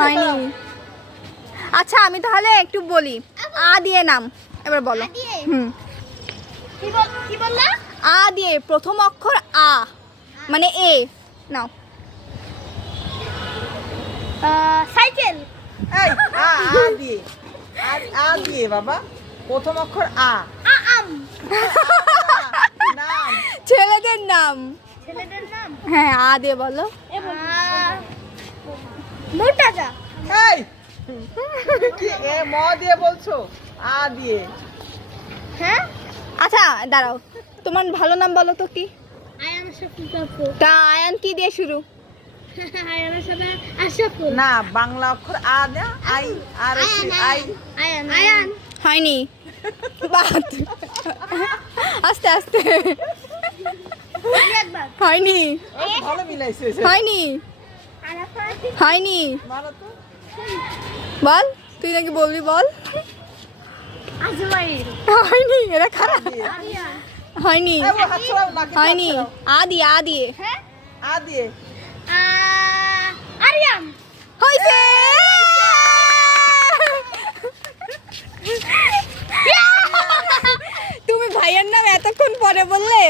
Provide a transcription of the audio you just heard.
হয়নি। আচ্ছা আমি তাহলে একটু বলি, আ দিয়ে নাম এবার বলো। হুম, কি বললা? আ দিয়ে প্রথম অক্ষর আ মানে এ নাও। সাইকেল। এই দিয়ে দিয়ে বাবা, প্রথম অক্ষর আ। আম। নাম। ছেলেদের নাম। ছেলেদের নাম। হ্যাঁ আ দিয়ে বলো। মোটাজা। এই কি এ ম দিয়ে বলছো? আ দিয়ে। হ্যাঁ। আচ্ছা দাঁড়াও, তোমার ভালো নাম বলো তো কি? আয়ান শাফিকাপু। তা আয়ান কি দিয়ে শুরু? আয়ানের সাথে আশাফুল। না, বাংলা অক্ষর আ না, আই আর আই। আয়ান। আয়ান। হয়নি, বাদ। আস্তে আস্তে। একবার। হয়নি, ভালো মিলাইছে। হয়নি, হয়নি। মারো তো। বল, তুই নাকি বলবি, বল। আজমাইল। হয়নি, এরা খারাপ। আরিয়া। হয়নি, এই ও হাত ছড়াও, নাকে হাত হয়নি। ছড়াও। আ দিয়ে, আ দিয়ে। হ্যাঁ। আ দিয়ে। আরিয়াম। হইছে। তুমি ভাইয়ের নাম এতক্ষণ পরে বললে।